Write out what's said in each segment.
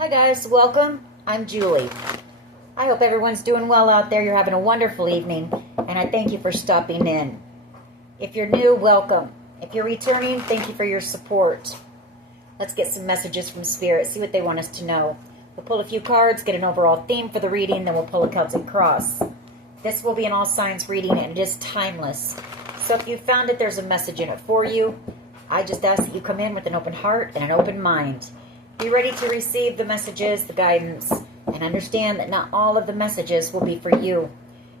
Hi guys, welcome. I'm Julie. I hope everyone's doing well out there. You're having a wonderful evening, and I thank you for stopping in. If you're new, welcome. If you're returning, thank you for your support. Let's get some messages from Spirit, see what they want us to know. We'll pull a few cards, get an overall theme for the reading, then we'll pull a Celtic cross. This will be an all signs reading, and it is timeless. So if you found it, there's a message in it for you. I just ask that you come in with an open heart and an open mind. Be ready to receive the messages, the guidance, and understand that not all of the messages will be for you.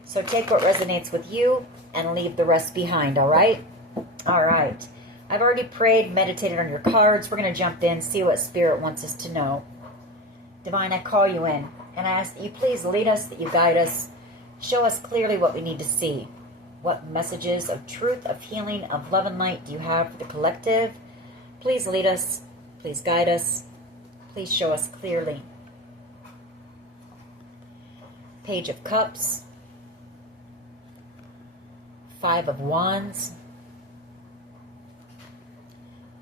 So take what resonates with you and leave the rest behind, all right? All right. I've already prayed, meditated on your cards. We're going to jump in, see what Spirit wants us to know. Divine, I call you in, and I ask that you please lead us, that you guide us. Show us clearly what we need to see. What messages of truth, of healing, of love and light do you have for the collective? Please lead us. Please guide us. Please show us clearly. Page of Cups. Five of Wands.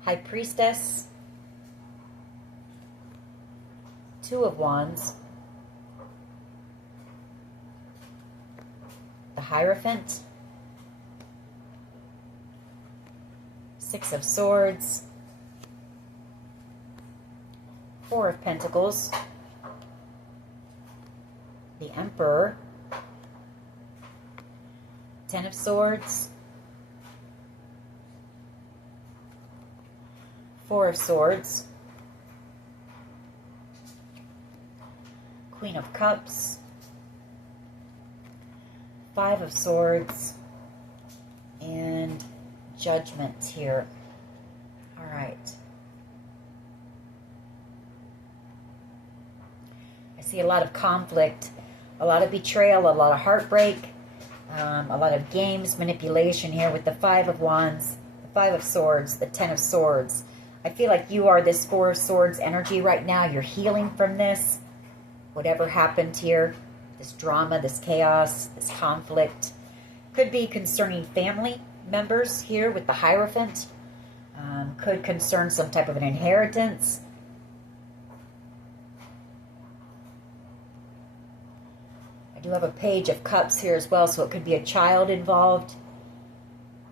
High Priestess. Two of Wands. The Hierophant. Six of Swords. Four of Pentacles. The Emperor. Ten of Swords. Four of Swords. Queen of Cups. Five of Swords. And Judgment here. All right. I see a lot of conflict, a lot of betrayal, a lot of heartbreak, a lot of games, manipulation here with the Five of Wands, the Five of Swords, the Ten of Swords. I feel like you are this Four of Swords energy right now. You're healing from this. Whatever happened here, this drama, this chaos, this conflict, could be concerning family members here with the Hierophant. Could concern some type of an inheritance. I do have a Page of Cups here as well, so it could be a child involved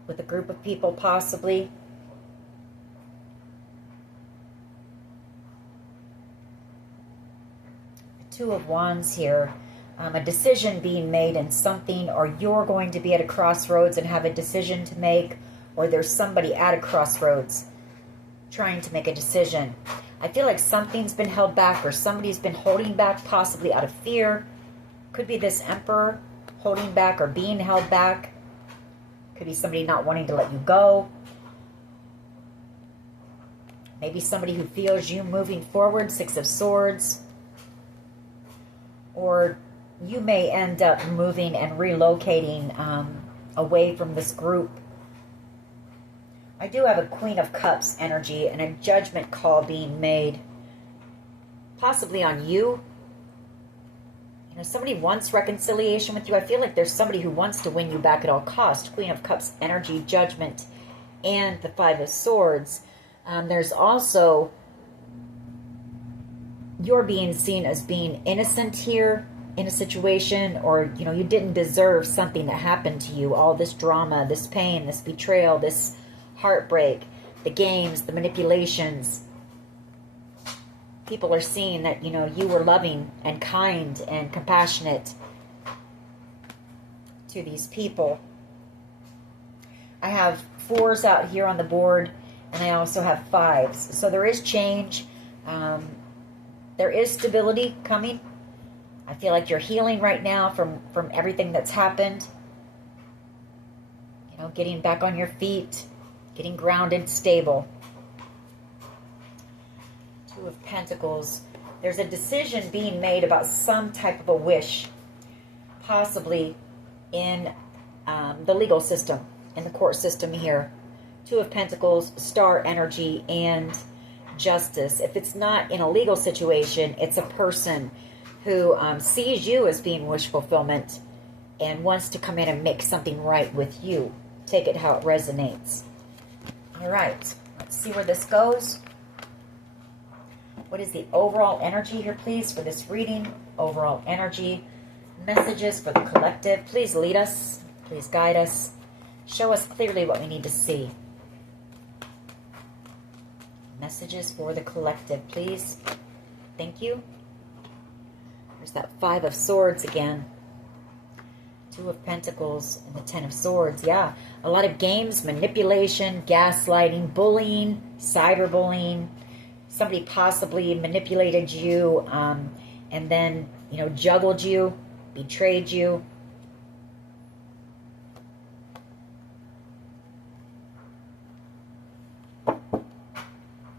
with a group of people possibly. Two of Wands here. A decision being made in something, or you're going to be at a crossroads and have a decision to make, or there's somebody at a crossroads trying to make a decision. I feel like something's been held back, or somebody's been holding back, possibly out of fear. Could be this Emperor holding back or being held back. Could be somebody not wanting to let you go. Maybe somebody who feels you moving forward, Six of Swords. Or you may end up moving and relocating away from this group. I do have a Queen of Cups energy and a judgment call being made, possibly on you. You know, somebody wants reconciliation with you. I feel like there's somebody who wants to win you back at all cost. Queen of Cups energy, judgment, and the Five of Swords. There's also you're being seen as being innocent here in a situation, or you know, you didn't deserve something that happened to you. All this drama, this pain, this betrayal, this heartbreak, the games, the manipulations. People are seeing that, you know, you were loving and kind and compassionate to these people. I have fours out here on the board, and I also have fives. So there is change. There is stability coming. I feel like you're healing right now from everything that's happened. You know, getting back on your feet, getting grounded, stable. Two of Pentacles. There's a decision being made about some type of a wish, possibly in the legal system, in the court system here. Two of Pentacles, Star energy, and Justice. If it's not in a legal situation, it's a person who sees you as being wish fulfillment and wants to come in and make something right with you. Take it how it resonates. All right, let's see where this goes. What is the overall energy here, please, for this reading? Overall energy. Messages for the collective. Please lead us. Please guide us. Show us clearly what we need to see. Messages for the collective, please. Thank you. There's that 5 of Swords again. 2 of Pentacles and the 10 of Swords. Yeah, a lot of games, manipulation, gaslighting, bullying, cyberbullying. Somebody possibly manipulated you and then, you know, juggled you, betrayed you.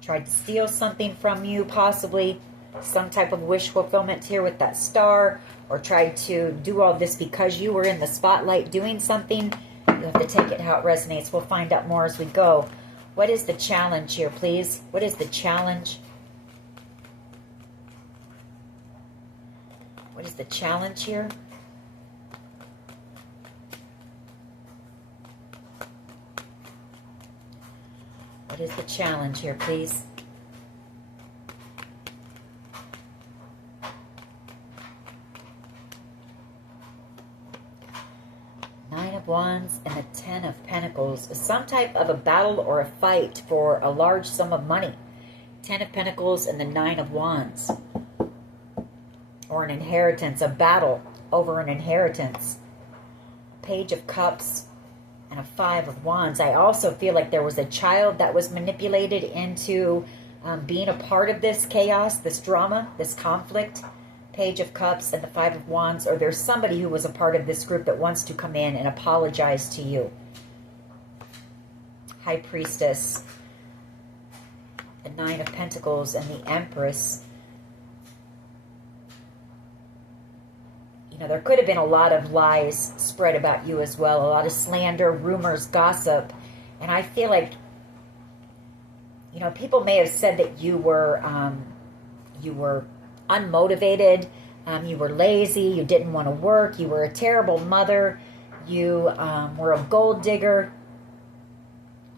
Tried to steal something from you, possibly. Some type of wish fulfillment here with that star, or tried to do all this because you were in the spotlight doing something. You have to take it how it resonates. We'll find out more as we go. What is the challenge here, please? What is the challenge? What is the challenge here? What is the challenge here, please? Wands and the 10 of Pentacles. Some type of a battle or a fight for a large sum of money. 10 of Pentacles and the 9 of Wands. Or an inheritance, a battle over an inheritance. Page of Cups and a 5 of Wands. I also feel like there was a child that was manipulated into being a part of this chaos, this drama, this conflict. Page of Cups and the 5 of Wands, or there's somebody who was a part of this group that wants to come in and apologize to you. High Priestess, the 9 of Pentacles and the Empress. You know, there could have been a lot of lies spread about you as well, a lot of slander, rumors, gossip, and I feel like, you know, people may have said that you were unmotivated, you were lazy, you didn't want to work, you were a terrible mother, you were a gold digger.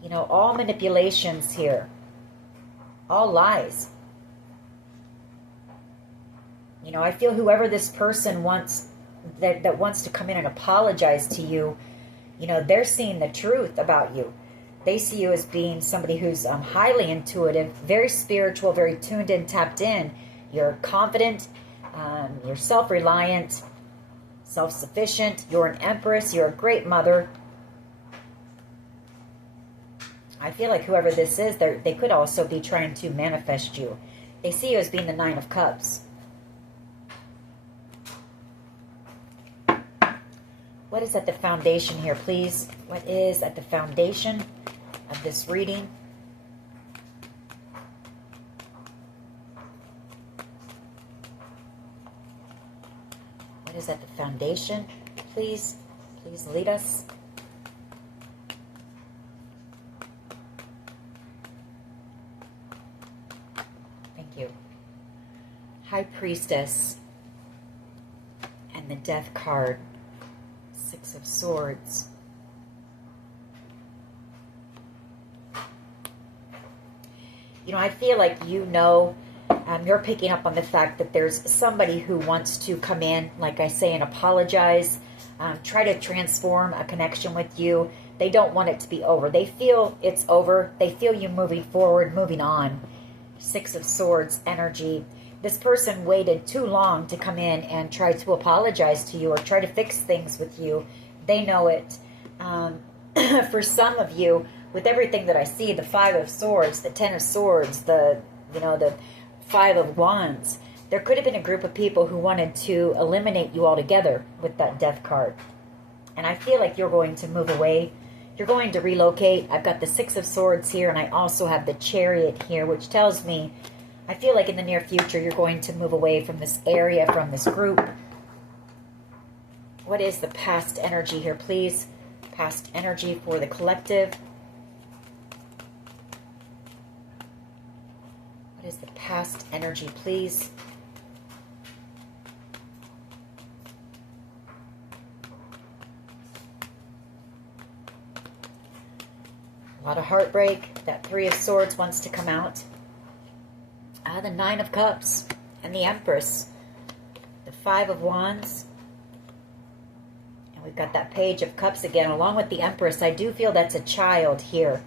You know, all manipulations here, all lies. You know, I feel whoever this person wants, that wants to come in and apologize to you, you know, they're seeing the truth about you. They see you as being somebody who's highly intuitive, very spiritual, very tuned in, tapped in. You're confident, you're self-reliant, self-sufficient, you're an empress, you're a great mother. I feel like whoever this is, they could also be trying to manifest you. They see you as being the 9 of Cups. What is at the foundation here, please? What is at the foundation of this reading? What is at the foundation, please? Please lead us. Thank you. High Priestess and the Death card. 6 of Swords. You know, I feel like you're picking up on the fact that there's somebody who wants to come in, like I say, and apologize, try to transform a connection with you. They don't want it to be over. They feel it's over. They feel you moving forward, moving on. 6 of Swords energy. This person waited too long to come in and try to apologize to you or try to fix things with you. They know it. For some of you, with everything that I see, the 5 of Swords, the 10 of Swords, the 5 of Wands, there could have been a group of people who wanted to eliminate you altogether with that Death card. And I feel like you're going to move away. You're going to relocate. I've got the 6 of Swords here, and I also have the Chariot here, which tells me I feel like in the near future you're going to move away from this area, from this group. What is the past energy here, please? Past energy for the collective. What is the past energy, please? A lot of heartbreak. That 3 of Swords wants to come out. the Nine of Cups and the Empress. The Five of Wands. And we've got that Page of Cups again, along with the Empress. I do feel that's a child here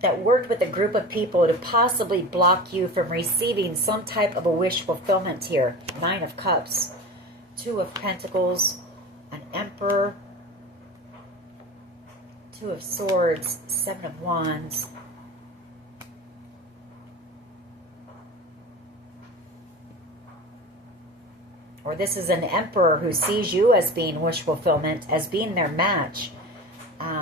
that worked with a group of people to possibly block you from receiving some type of a wish fulfillment here. Nine of Cups. Two of Pentacles. An Emperor. Two of Swords. Seven of Wands. Or this is an Emperor who sees you as being wish fulfillment, as being their match.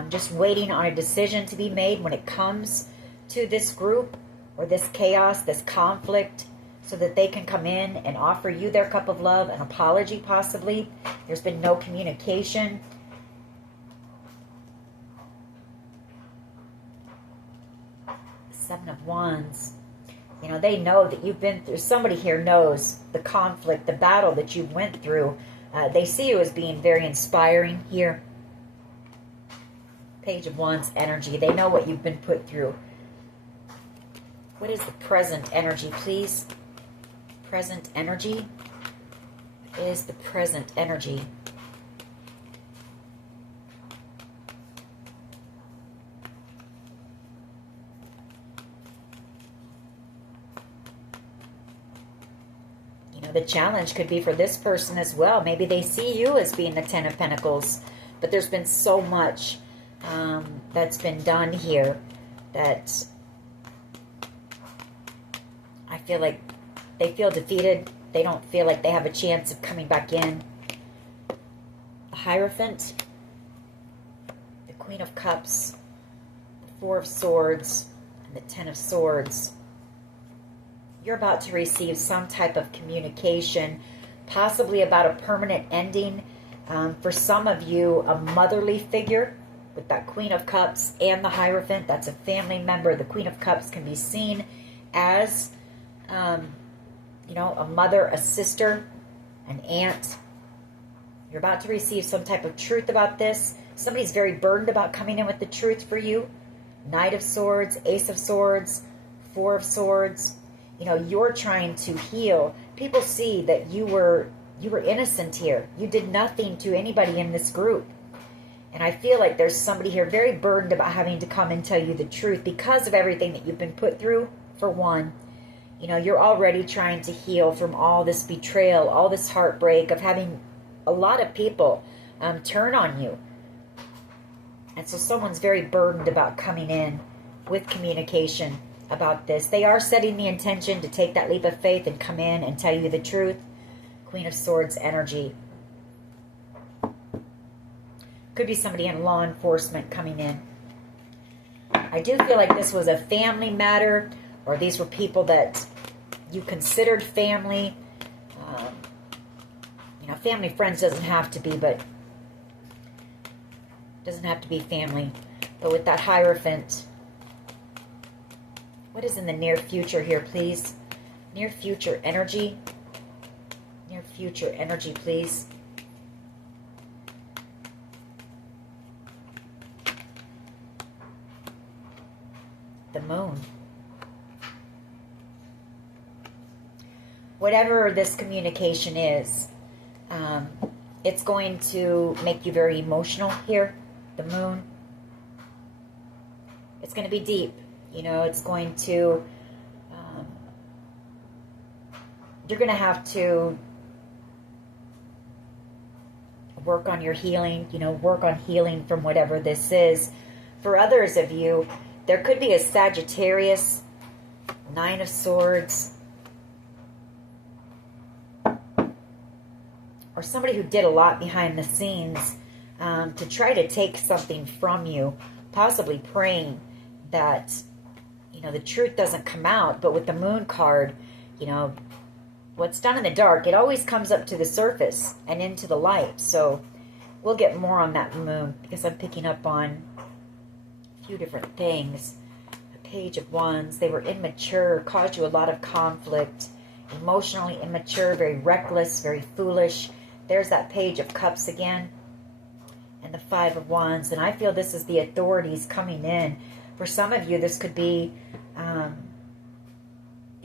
Just waiting on a decision to be made when it comes to this group or this chaos, this conflict, so that they can come in and offer you their cup of love, an apology possibly. There's been no communication. Seven of Wands. You know, they know that you've been through, somebody here knows the conflict, the battle that you went through. They see you as being very inspiring here. Page of Wands energy. They know what you've been put through. What is the present energy, please? Present energy. What is the present energy? You know, the challenge could be for this person as well. Maybe they see you as being the Ten of Pentacles, but there's been so much that's been done here that I feel like they feel defeated. They don't feel like they have a chance of coming back in. The Hierophant, the Queen of Cups, the Four of Swords, and the Ten of Swords. You're about to receive some type of communication, possibly about a permanent ending. For some of you, a motherly figure with that Queen of Cups and the Hierophant. That's a family member. The Queen of Cups can be seen as, you know, a mother, a sister, an aunt. You're about to receive some type of truth about this. Somebody's very burdened about coming in with the truth for you. Knight of Swords, Ace of Swords, Four of Swords. You know, you're trying to heal. People see that you were innocent here. You did nothing to anybody in this group. And I feel like there's somebody here very burdened about having to come and tell you the truth because of everything that you've been put through, for one. You know, you're already trying to heal from all this betrayal, all this heartbreak of having a lot of people turn on you. And so someone's very burdened about coming in with communication about this. They are setting the intention to take that leap of faith and come in and tell you the truth. Queen of Swords energy. Could be somebody in law enforcement coming in. I do feel like this was a family matter, or these were people that you considered family. You know, family, friends doesn't have to be, but doesn't have to be family. But with that Hierophant, what is in the near future here, please? Near future energy. Near future energy, please. The Moon. Whatever this communication is, it's going to make you very emotional here. The Moon. It's going to be deep. You know, it's going to, you're going to have to work on your healing, you know, work on healing from whatever this is. For others of you, there could be a Sagittarius, Nine of Swords, or somebody who did a lot behind the scenes to try to take something from you, possibly praying that, you know, the truth doesn't come out. But with the Moon card, you know, what's done in the dark, it always comes up to the surface and into the light. So we'll get more on that Moon, because I'm picking up on a few different things. The Page of Wands, they were immature, caused you a lot of conflict, emotionally immature, very reckless, very foolish. There's that Page of Cups again, and the Five of Wands. And I feel this is the authorities coming in. For some of you, this could be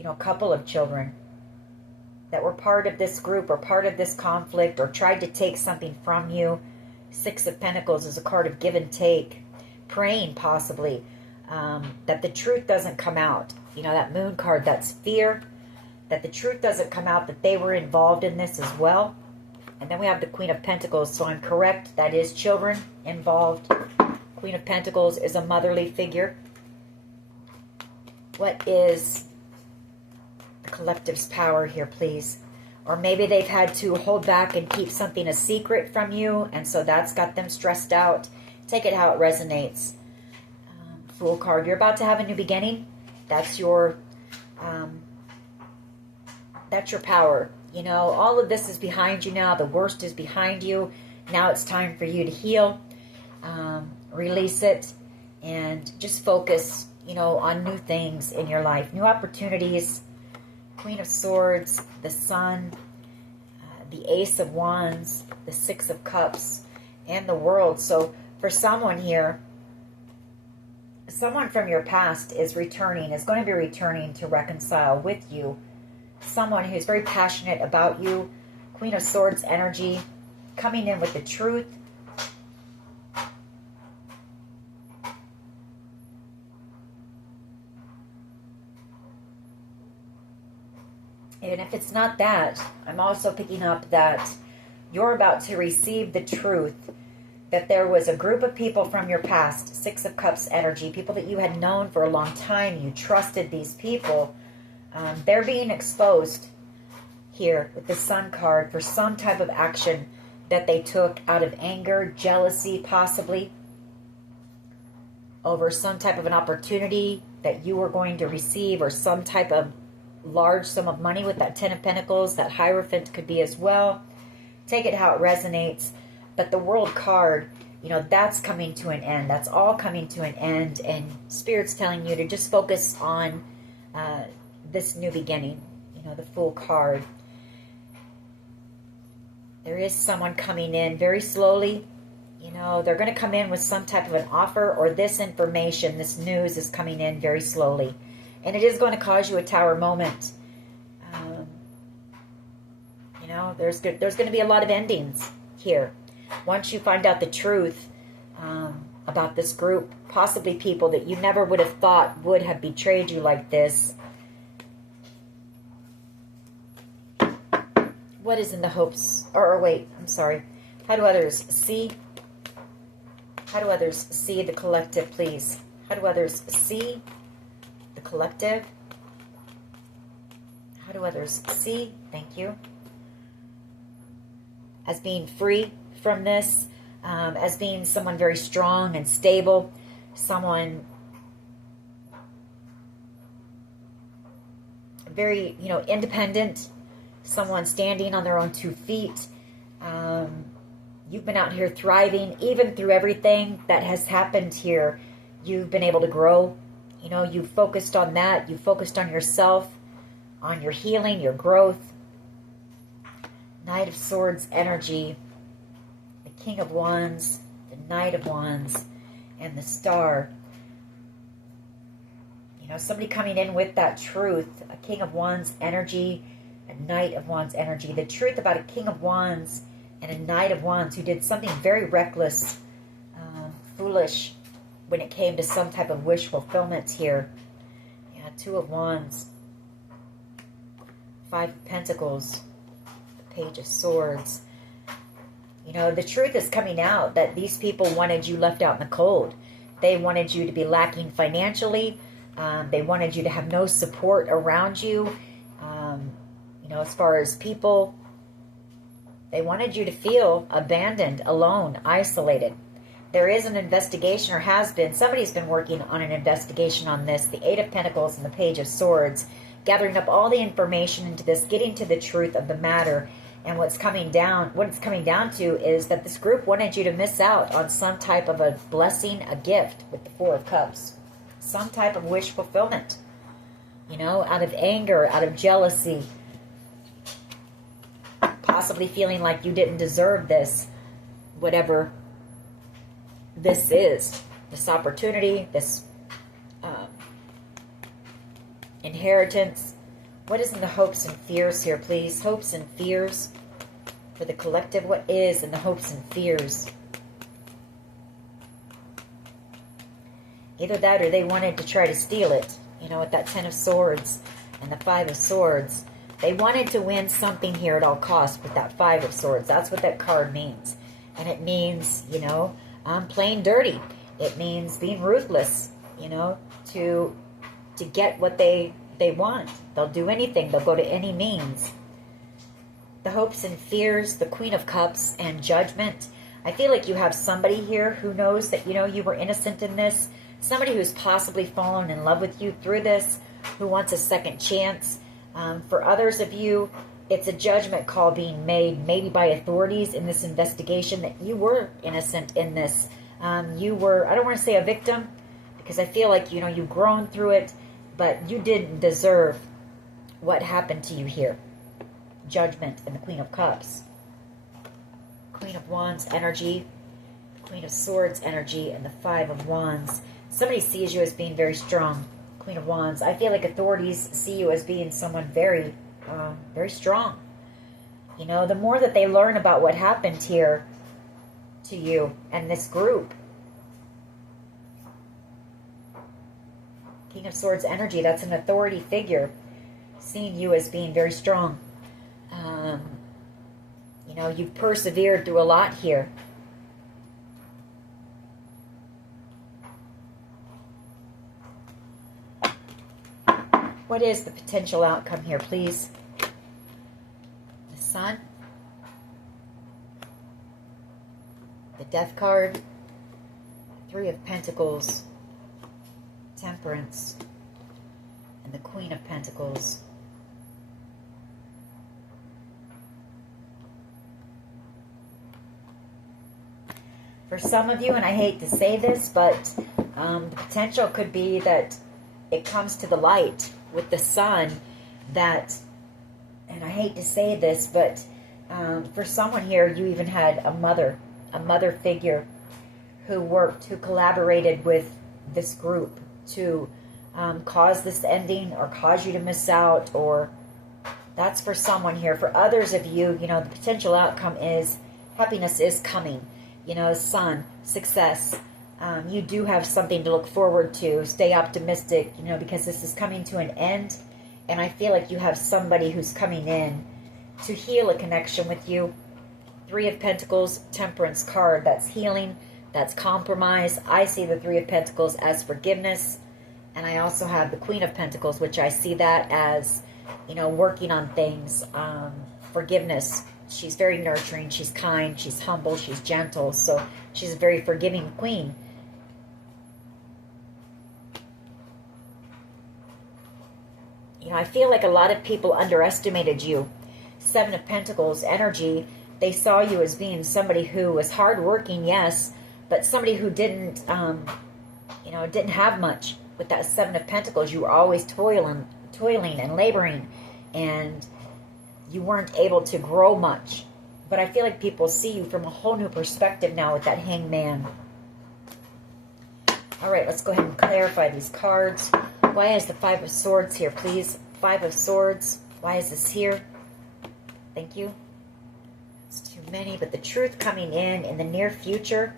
a couple of children that were part of this group or part of this conflict or tried to take something from you. Six of Pentacles is a card of give and take. Praying possibly that the truth doesn't come out. That Moon card, that's fear. That the truth doesn't come out, that they were involved in this as well. And then we have the Queen of Pentacles. So I'm correct. That is children involved. Queen of Pentacles is a motherly figure. What is the collective's power here, please? Or maybe they've had to hold back and keep something a secret from you, and so that's got them stressed out. Take it how it resonates. Fool card. You're about to have a new beginning. That's your power. All of this is behind you now. The worst is behind you. Now it's time for you to heal. Release it. And just focus, on new things in your life. New opportunities. Queen of Swords. The Sun. The Ace of Wands. The Six of Cups. And the World. So for someone here, someone from your past is going to be returning to reconcile with you. Someone who's very passionate about you. Queen of Swords energy, coming in with the truth. And if it's not that, I'm also picking up that you're about to receive the truth that there was a group of people from your past, Six of Cups energy, people that you had known for a long time. You trusted these people. They're being exposed here with the Sun card for some type of action that they took out of anger, jealousy, possibly, over some type of an opportunity that you were going to receive, or some type of large sum of money with that Ten of Pentacles. That Hierophant could be as well. Take it how it resonates. But the World card, that's coming to an end. That's all coming to an end. And Spirit's telling you to just focus on this new beginning. The Fool card. There is someone coming in very slowly. They're going to come in with some type of an offer, or this information, this news is coming in very slowly. And it is going to cause you a Tower moment. There's going to be a lot of endings here. Once you find out the truth about this group, possibly people that you never would have thought would have betrayed you like this. What is in the hopes? Or wait, I'm sorry. How do others see? How do others see the collective, please? How do others see the collective? How do others see? Thank you. As being free from this, as being someone very strong and stable, someone very, independent, someone standing on their own 2 feet. You've been out here thriving, even through everything that has happened here. You've been able to grow. You've focused on that. You've focused on yourself, on your healing, your growth. Knight of Swords energy, the King of Wands, the Knight of Wands, and the Star. Somebody coming in with that truth, a King of Wands energy, a Knight of Wands energy. The truth about a King of Wands and a Knight of Wands who did something very reckless, foolish, when it came to some type of wish fulfillment here. Yeah, Two of Wands, Five of Pentacles, Page of Swords. The truth is coming out that these people wanted you left out in the cold. They wanted you to be lacking financially. They wanted you to have no support around you. As far as people, they wanted you to feel abandoned, alone, isolated. There is an investigation, or has been. Somebody's been working on an investigation on this. The Eight of Pentacles and the Page of Swords, gathering up all the information into this, getting to the truth of the matter. And what it's coming down to is that this group wanted you to miss out on some type of a blessing, a gift, with the Four of Cups. Some type of wish fulfillment. Out of anger, out of jealousy. Possibly feeling like you didn't deserve this. Whatever this is. This opportunity, this inheritance, What is in the hopes and fears here, please? Hopes and fears for the collective. What is in the hopes and fears? Either that or they wanted to try to steal it. You know, with that Ten of Swords and the Five of Swords. They wanted to win something here at all costs with that Five of Swords. That's what that card means. And it means, you know, playing dirty. It means being ruthless, you know, to get what they want. They'll do anything. They'll go to any means. The hopes and fears, the Queen of Cups and Judgment. I feel like you have somebody here who knows that, you know, you were innocent in this. Somebody who's possibly fallen in love with you through this, who wants a second chance. For others of you, it's a judgment call being made, maybe by authorities in this investigation, that you were innocent in this. You were, I don't want to say a victim, because I feel like, you know, you've grown through it, but you didn't deserve what happened to you here. Judgment and the Queen of Cups. Queen of Wands energy, Queen of Swords energy, and the Five of Wands. Somebody sees you as being very strong. Queen of Wands. I feel like authorities see you as being someone very, very strong. You know, the more that they learn about what happened here to you and this group. King of Swords energy, that's an authority figure, seeing you as being very strong. You know, you've persevered through a lot here. What is the potential outcome here, please? The Sun. The Death card. Three of Pentacles. Temperance. And the Queen of Pentacles. For some of you, and I hate to say this, but the potential could be that it comes to the light with the Sun that, and I hate to say this, but for someone here, you even had a mother figure who worked, who collaborated with this group to cause this ending or cause you to miss out, or that's for someone here. For others of you, you know, the potential outcome is happiness is coming. You know, Sun, success. You do have something to look forward to. Stay optimistic, you know, because this is coming to an end. And I feel like you have somebody who's coming in to heal a connection with you. Three of Pentacles, Temperance card. That's healing. That's compromise. I see the Three of Pentacles as forgiveness. And I also have the Queen of Pentacles, which I see that as, you know, working on things. Forgiveness. She's very nurturing. She's kind. She's humble. She's gentle. So she's a very forgiving queen. You know, I feel like a lot of people underestimated you. Seven of Pentacles energy. They saw you as being somebody who was hardworking, yes, but somebody who didn't, you know, didn't have much. With that Seven of Pentacles, you were always toiling and laboring, and you weren't able to grow much. But I feel like people see you from a whole new perspective now with that Hangman. All right, let's go ahead and clarify these cards. Why is the Five of Swords here, please? Five of Swords. Why is this here? Thank you. It's too many, but the truth coming in the near future.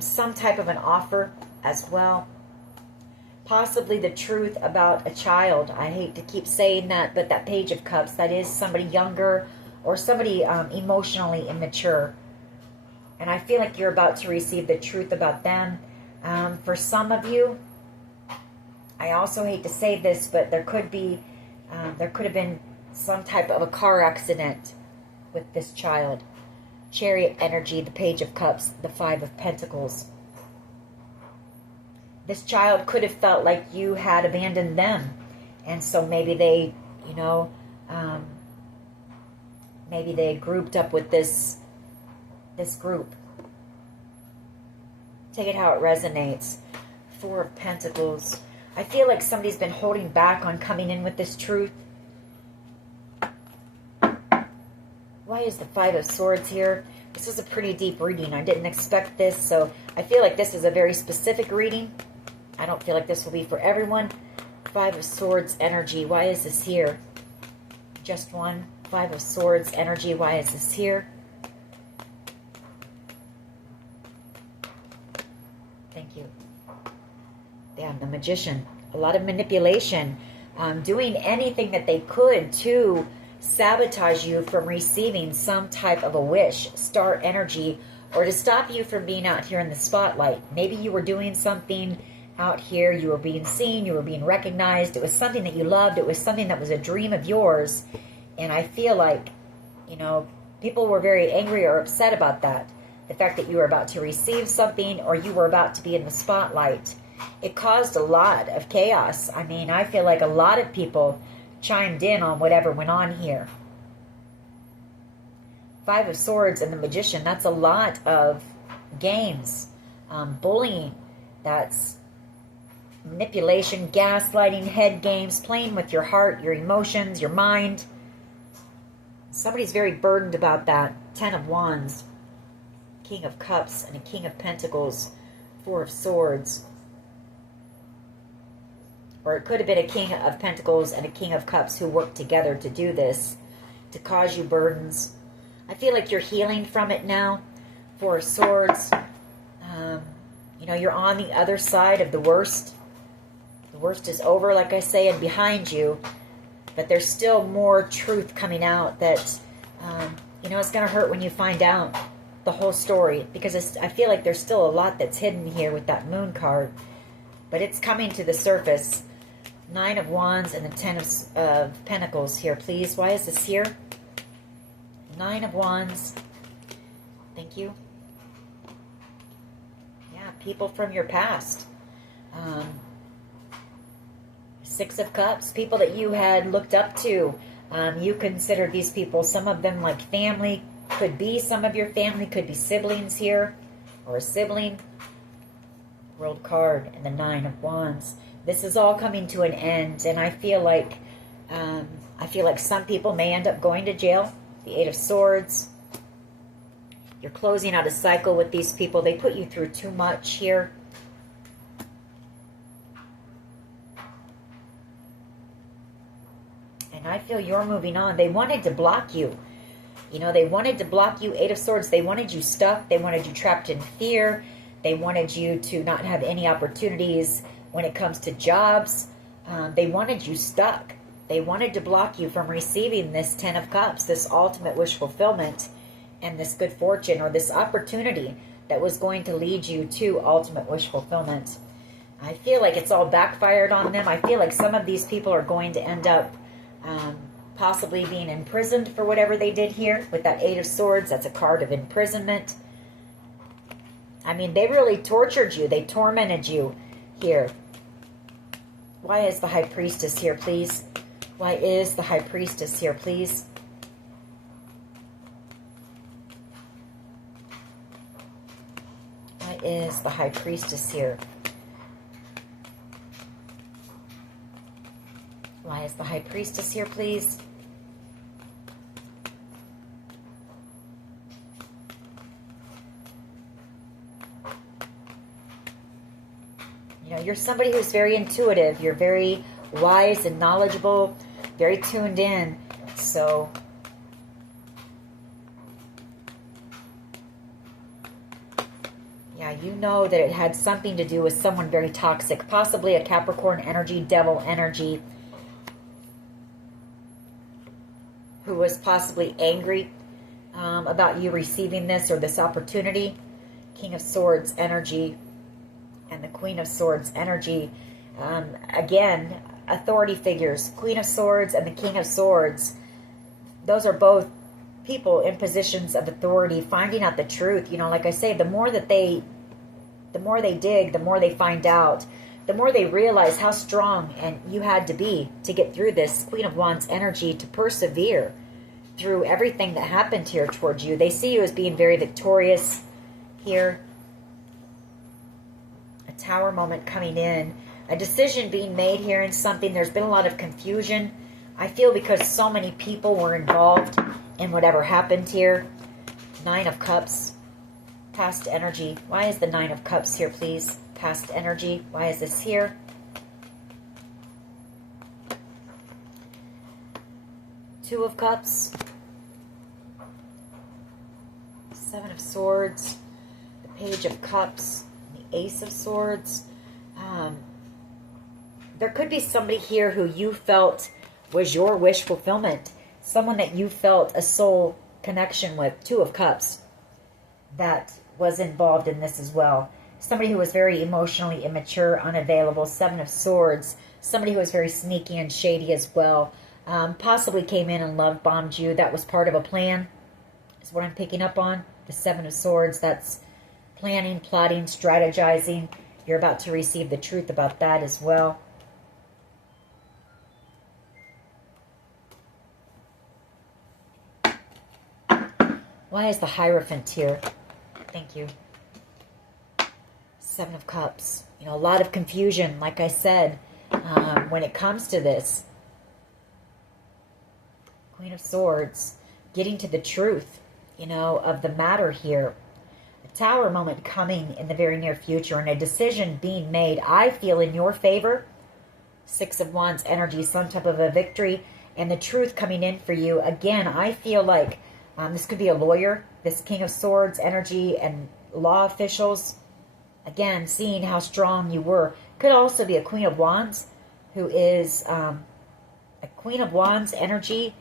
Some type of an offer as well. Possibly the truth about a child. I hate to keep saying that, but that Page of Cups, that is somebody younger or somebody emotionally immature. And I feel like you're about to receive the truth about them. For some of you, I also hate to say this, but there could have been some type of a car accident with this child. Chariot energy, the Page of Cups, the Five of Pentacles. This child could have felt like you had abandoned them. And so maybe they, you know, maybe they grouped up with this group. Take it how it resonates. Four of Pentacles. I feel like somebody's been holding back on coming in with this truth. Why is the Five of Swords here? This is a pretty deep reading. I didn't expect this, so I feel like this is a very specific reading. I don't feel like this will be for everyone. Five of Swords energy. Why is this here? Just one. Five of Swords energy. Why is this here? Thank you. Damn, the Magician. A lot of manipulation. Doing anything that they could to sabotage you from receiving some type of a wish, star energy, or to stop you from being out here in the spotlight. Maybe you were doing something out here, you were being seen, you were being recognized, it was something that you loved, it was something that was a dream of yours, and I feel like, you know, people were very angry or upset about that. The fact that you were about to receive something or you were about to be in the spotlight. It caused a lot of chaos. I mean, I feel like a lot of people chimed in on whatever went on here. Five of Swords and the Magician, that's a lot of games, bullying, that's manipulation, gaslighting, head games, playing with your heart, your emotions, your mind. Somebody's very burdened about that. Ten of Wands, King of Cups, and a King of Pentacles, Four of Swords. Or it could have been a King of Pentacles and a King of Cups who worked together to do this, to cause you burdens. I feel like you're healing from it now. Four of Swords. You know, you're on the other side of the worst. The worst is over, like I say, and behind you. But there's still more truth coming out that, you know, it's going to hurt when you find out the whole story. Because I feel like there's still a lot that's hidden here with that Moon card. But it's coming to the surface. Nine of Wands and the Ten of Pentacles here, please. Why is this here? Nine of Wands. Thank you. Yeah, people from your past. Six of Cups, people that you had looked up to. You considered these people, some of them like family. Could be some of your family, could be siblings here. Or a sibling. World card and the Nine of Wands. This is all coming to an end, and I feel like some people may end up going to jail. The Eight of Swords. You're closing out a cycle with these people. They put you through too much here. And I feel you're moving on. They wanted to block you. You know, they wanted to block you. Eight of Swords. They wanted you stuck. They wanted you trapped in fear. They wanted you to not have any opportunities when it comes to jobs. They wanted you stuck. They wanted to block you from receiving this Ten of Cups, this ultimate wish fulfillment, and this good fortune or this opportunity that was going to lead you to ultimate wish fulfillment. I feel like it's all backfired on them. I feel like some of these people are going to end up possibly being imprisoned for whatever they did here. With that Eight of Swords, that's a card of imprisonment. I mean, they really tortured you. They tormented you here. Why is the High Priestess here, please? Why is the High Priestess here, please? Why is the High Priestess here? Why is the High Priestess here, please? You know, you're somebody who's very intuitive. You're very wise and knowledgeable, very tuned in. So, yeah, you know that it had something to do with someone very toxic, possibly a Capricorn energy, devil energy, who was possibly angry about you receiving this or this opportunity. King of Swords energy and the Queen of Swords energy. Again, authority figures. Queen of Swords and the King of Swords. Those are both people in positions of authority, finding out the truth. You know, like I say, the more they dig, the more they find out, the more they realize how strong and you had to be to get through this. Queen of Wands energy, to persevere through everything that happened here towards you. They see you as being very victorious here. A Tower moment coming in. A decision being made here in something. There's been a lot of confusion, I feel, because so many people were involved in whatever happened here. Nine of Cups. Past energy. Why is the Nine of Cups here, please? Past energy. Why is this here? Two of Cups, Seven of Swords, the Page of Cups, the Ace of Swords. There could be somebody here who you felt was your wish fulfillment. Someone that you felt a soul connection with. Two of Cups. That was involved in this as well. Somebody who was very emotionally immature, unavailable. Seven of Swords. Somebody who was very sneaky and shady as well. Possibly came in and love bombed you. That was part of a plan, is what I'm picking up on. The Seven of Swords. That's planning, plotting, strategizing. You're about to receive the truth about that as well. Why is the Hierophant here? Thank you. Seven of Cups. You know, a lot of confusion, like I said, when it comes to this. Queen of Swords. Getting to the truth, you know, of the matter here. A Tower moment coming in the very near future and a decision being made, I feel, in your favor. Six of Wands energy, some type of a victory, and the truth coming in for you. Again, I feel like this could be a lawyer, this King of Swords energy, and law officials. Again, seeing how strong you were. Could also be a Queen of Wands, who is a Queen of Wands energy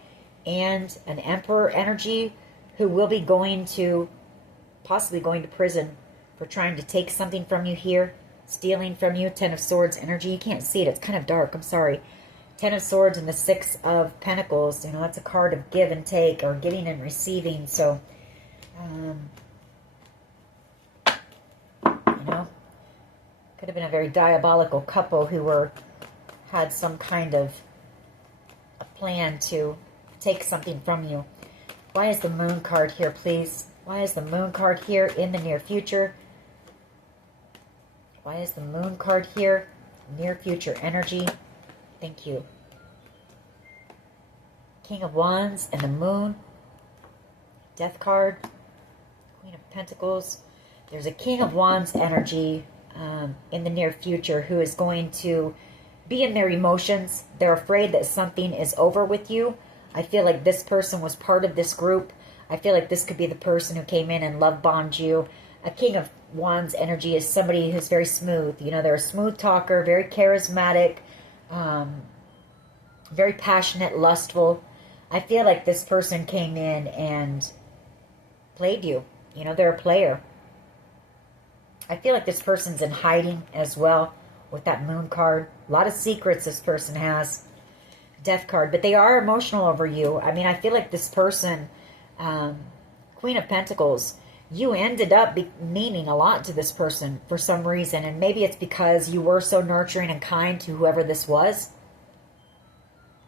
and an Emperor energy, who will be possibly going to prison for trying to take something from you here, stealing from you. Ten of Swords energy. You can't see it. It's kind of dark. I'm sorry. Ten of Swords and the Six of Pentacles. You know, that's a card of give and take, or giving and receiving. So, you know, could have been a very diabolical couple who had some kind of a plan to take something from you. Why is the Moon card here, please? Why is the Moon card here in the near future? Why is the Moon card here? Near future energy. Thank you. King of Wands and the Moon. Death card. Queen of Pentacles. There's a King of Wands energy in the near future who is going to be in their emotions. They're afraid that something is over with you. I feel like this person was part of this group. I feel like this could be the person who came in and love bombed you. A King of Wands energy is somebody who's very smooth. You know, they're a smooth talker, very charismatic, very passionate, lustful. I feel like this person came in and played you. You know, they're a player. I feel like this person's in hiding as well with that Moon card. A lot of secrets this person has. Death card. But they are emotional over you. I mean, I feel like this person, Queen of Pentacles, you ended up meaning a lot to this person for some reason. And maybe it's because you were so nurturing and kind to whoever this was.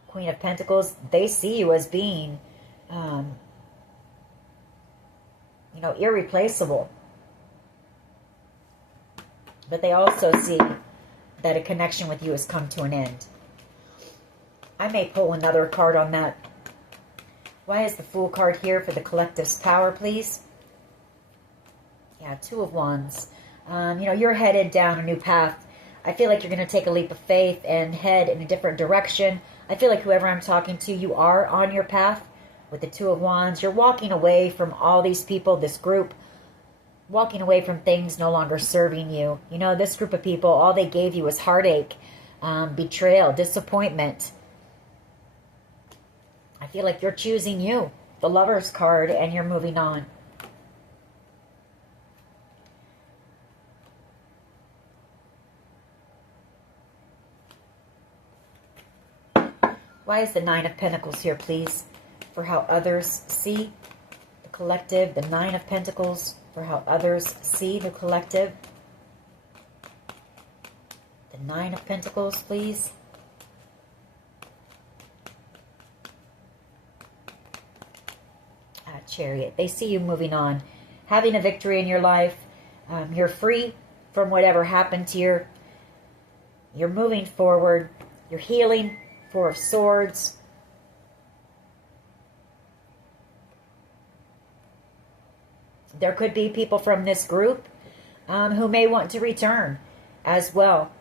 Queen of Pentacles, they see you as being, you know, irreplaceable. But they also see that a connection with you has come to an end. I may pull another card on that. Why is the Fool card here for the collective's power, please? Yeah, Two of Wands. You know, you're headed down a new path. I feel like you're going to take a leap of faith and head in a different direction. I feel like whoever I'm talking to, you are on your path with the Two of Wands. You're walking away from all these people, this group, walking away from things no longer serving you. You know, this group of people, all they gave you was heartache, betrayal, disappointment. I feel like you're choosing you, the Lover's card, and you're moving on. Why is the Nine of Pentacles here, please? For how others see the collective. The Nine of Pentacles, for how others see the collective. The Nine of Pentacles, please. Chariot. They see you moving on, having a victory in your life. You're free from whatever happened to you. You're moving forward. You're healing. Four of Swords. There could be people from this group who may want to return as well.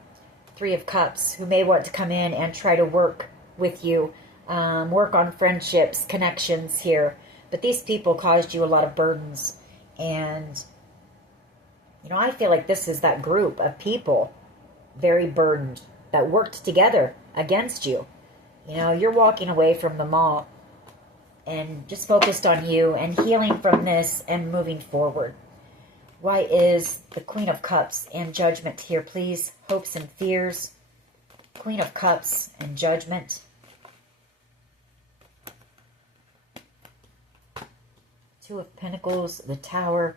Three of Cups, who may want to come in and try to work with you. work on friendships, connections here. But these people caused you a lot of burdens. And, you know, I feel like this is that group of people, very burdened, that worked together against you. You know, you're walking away from them all and just focused on you and healing from this and moving forward. Why is the Queen of Cups and Judgment here, please? Hopes and fears. Queen of Cups and Judgment. Two of Pentacles, the Tower,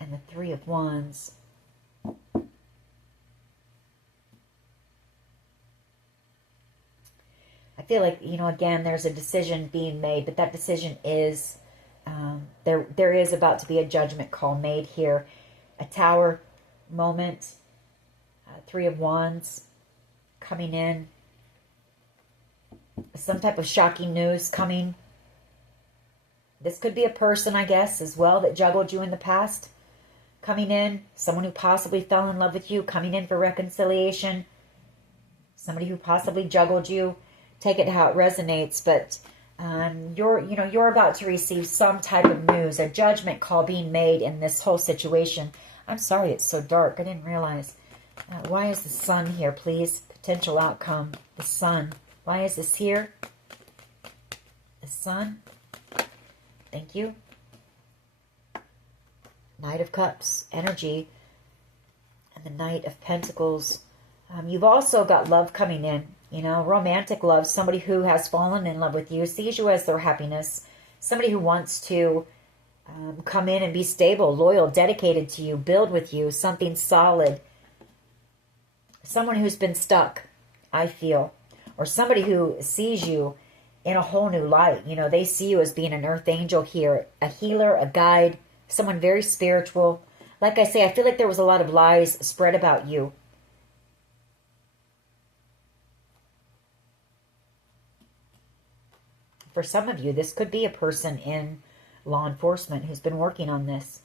and the Three of Wands. I feel like, you know, again, there's a decision being made, but that decision is, there is about to be a judgment call made here. A Tower moment, Three of Wands coming in. Some type of shocking news coming. This could be a person, I guess, as well, that juggled you in the past. Coming in, someone who possibly fell in love with you, coming in for reconciliation. Somebody who possibly juggled you. Take it how it resonates, but you're about to receive some type of news, a judgment call being made in this whole situation. I'm sorry it's so dark. I didn't realize. Why is the Sun here, please? Potential outcome. The Sun. Why is this here? The Sun. Thank you. Knight of Cups, energy, and the Knight of Pentacles. You've also got love coming in, you know, romantic love. Somebody who has fallen in love with you, sees you as their happiness. Somebody who wants to come in and be stable, loyal, dedicated to you, build with you, something solid. Someone who's been stuck, I feel. Or somebody who sees you in a whole new light. You know, they see you as being an earth angel here, a healer, a guide, someone very spiritual. Like I say, I feel like there was a lot of lies spread about you. For some of you, this could be a person in law enforcement who's been working on this.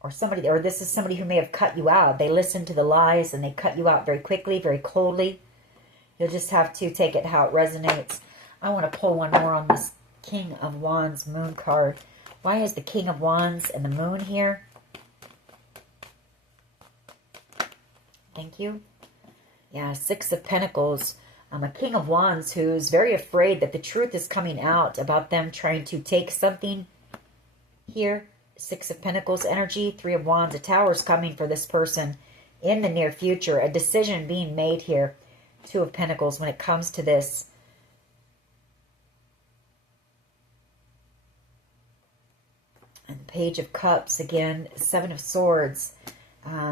Or this is somebody who may have cut you out. They listened to the lies and they cut you out very quickly, very coldly. You'll just have to take it how it resonates. I want to pull one more on this King of Wands Moon card. Why is the King of Wands and the Moon here? Thank you. Yeah, Six of Pentacles. A King of Wands who's very afraid that the truth is coming out about them trying to take something here. Six of Pentacles energy, Three of Wands, a Tower is coming for this person in the near future. A decision being made here. Two of Pentacles when it comes to this. And the Page of Cups again, Seven of Swords.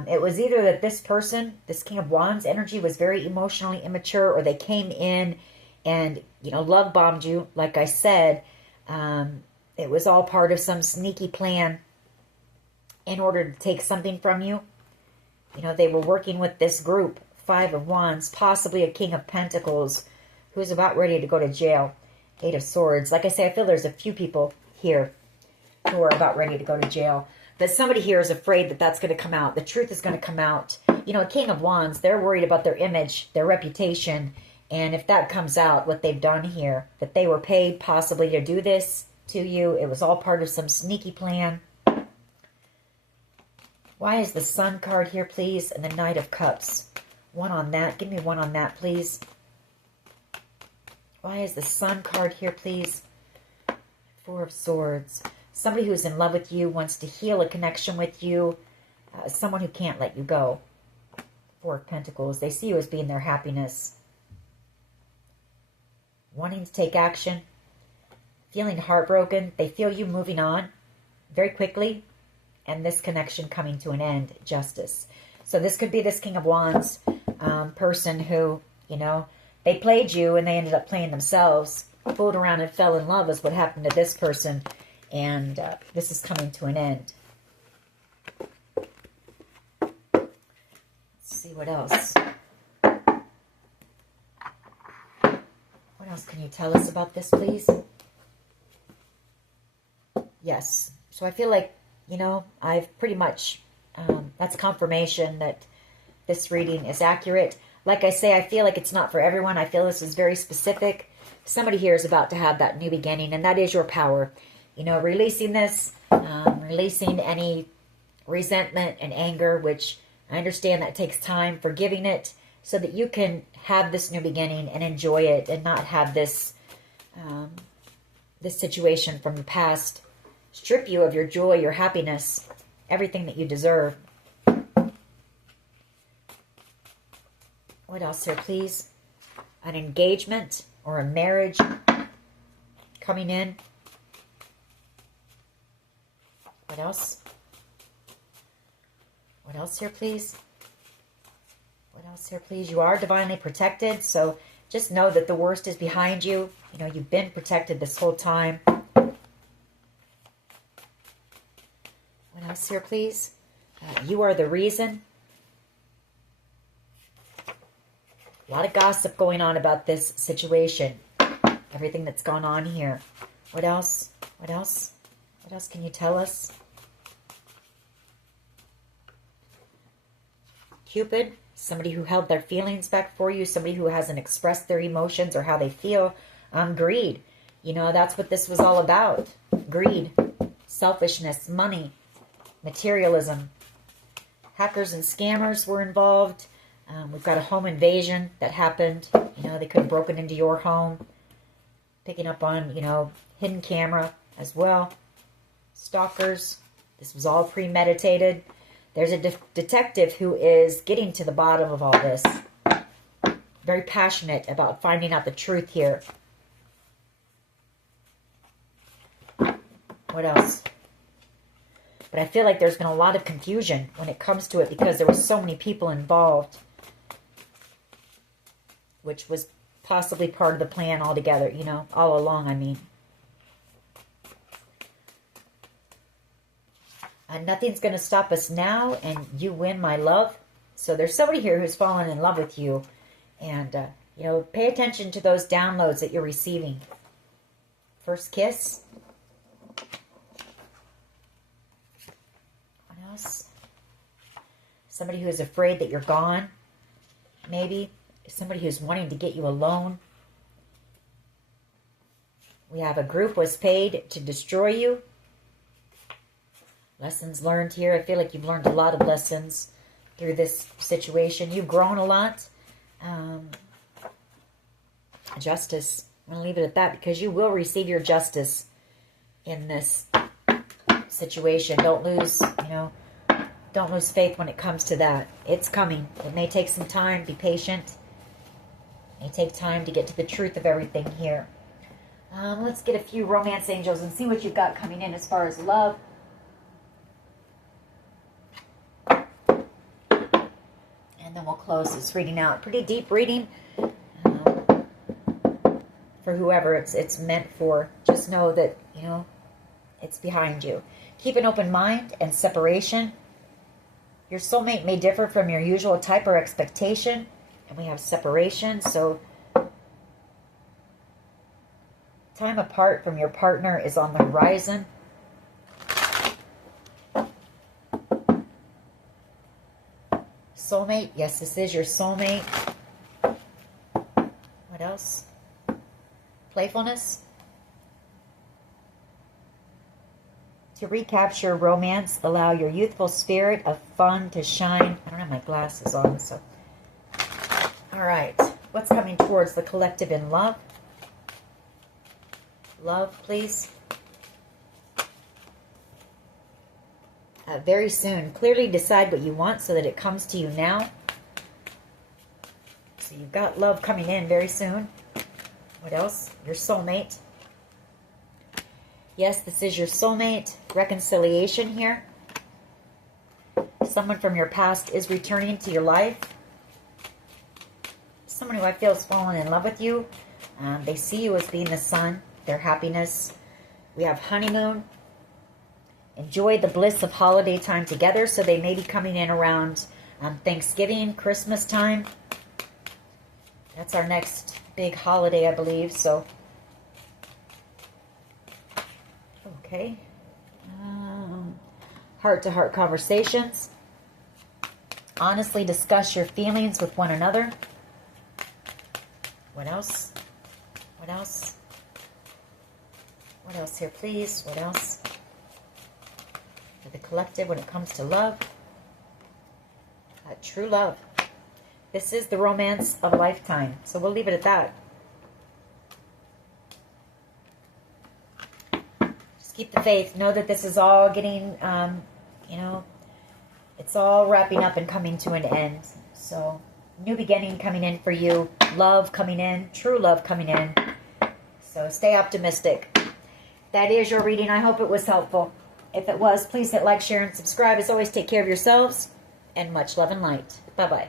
It was either that this person, this King of Wands energy, was very emotionally immature, or they came in and, you know, love bombed you. Like I said, it was all part of some sneaky plan in order to take something from you. You know, they were working with this group, Five of Wands, possibly a King of Pentacles, who's about ready to go to jail. Eight of Swords. Like I say, I feel there's a few people here who are about ready to go to jail. But somebody here is afraid that that's going to come out. The truth is going to come out. You know, a King of Wands, they're worried about their image, their reputation. And if that comes out, what they've done here, that they were paid possibly to do this to you. It was all part of some sneaky plan. Why is the Sun card here, please? And the Knight of Cups. One on that. Give me one on that, please. Why is the Sun card here, please? Four of Swords. Somebody who's in love with you, wants to heal a connection with you. Someone who can't let you go. Four of Pentacles. They see you as being their happiness. Wanting to take action. Feeling heartbroken. They feel you moving on very quickly. And this connection coming to an end. Justice. So this could be this King of Wands person who, you know, they played you and they ended up playing themselves. Fooled around and fell in love is what happened to this person. And this is coming to an end. Let's see what else. What else can you tell us about this, please? Yes. So I feel like, you know, I've pretty much, that's confirmation that this reading is accurate. Like I say, I feel like it's not for everyone. I feel this is very specific. Somebody here is about to have that new beginning, and that is your power. You know, releasing this, releasing any resentment and anger, which I understand that takes time, forgiving it so that you can have this new beginning and enjoy it and not have this this situation from the past strip you of your joy, your happiness, everything that you deserve. What else here, please? An engagement or a marriage coming in. What else? What else here, please? What else here, please? You are divinely protected, so just know that the worst is behind you. You know, you've been protected this whole time. What else here, please? You are the reason. A lot of gossip going on about this situation. Everything that's gone on here. What else? What else? What else can you tell us? Cupid, somebody who held their feelings back for you, somebody who hasn't expressed their emotions or how they feel. Greed. You know, that's what this was all about. Greed, selfishness, money, materialism. Hackers and scammers were involved. We've got a home invasion that happened. You know, they could have broken into your home. Picking up on, you know, hidden camera as well. Stalkers. This was all premeditated. There's a detective who is getting to the bottom of all this. Very passionate about finding out the truth here. What else? But I feel like there's been a lot of confusion when it comes to it because there were so many people involved. Which was possibly part of the plan altogether, you know, all along, I mean. Nothing's going to stop us now, and you win, my love. So there's somebody here who's fallen in love with you. And, you know, pay attention to those downloads that you're receiving. First kiss. What else? Somebody who is afraid that you're gone. Maybe. Somebody who's wanting to get you alone. We have a group was paid to destroy you. Lessons learned here. I feel like you've learned a lot of lessons through this situation. You've grown a lot. Justice. I'm going to leave it at that because you will receive your justice in this situation. Don't lose, you know, don't lose faith when it comes to that. It's coming. It may take some time. Be patient. It may take time to get to the truth of everything here. Let's get a few romance angels and see what you've got coming in as far as love. And then we'll close this reading out. Pretty deep reading for whoever it's meant for. Just know that, you know, it's behind you. Keep an open mind and separation. Your soulmate may differ from your usual type or expectation. And we have separation. So time apart from your partner is on the horizon. Soulmate. Yes, this is your soulmate. What else? Playfulness. To recapture romance, allow your youthful spirit of fun to shine. I don't have my glasses on, so. All right. What's coming towards the collective in love? Love, please. Very soon. Clearly decide what you want so that it comes to you now. So you've got love coming in very soon. What else? Your soulmate. Yes, this is your soulmate. Reconciliation here. Someone from your past is returning to your life. Someone who I feel has fallen in love with you. They see you as being the sun, their happiness. We have honeymoon. Enjoy the bliss of holiday time together. So they may be coming in around Thanksgiving, Christmas time. That's our next big holiday, I believe. So, okay. Heart-to-heart conversations. Honestly discuss your feelings with one another. What else? What else? What else here, please? What else? For the collective when it comes to love. True love. This is the romance of a lifetime. So we'll leave it at that. Just keep the faith. Know that this is all getting, you know, it's all wrapping up and coming to an end. So, new beginning coming in for you. Love coming in. True love coming in. So, stay optimistic. That is your reading. I hope it was helpful. If it was, please hit like, share, and subscribe. As always, take care of yourselves. And much love and light. Bye-bye.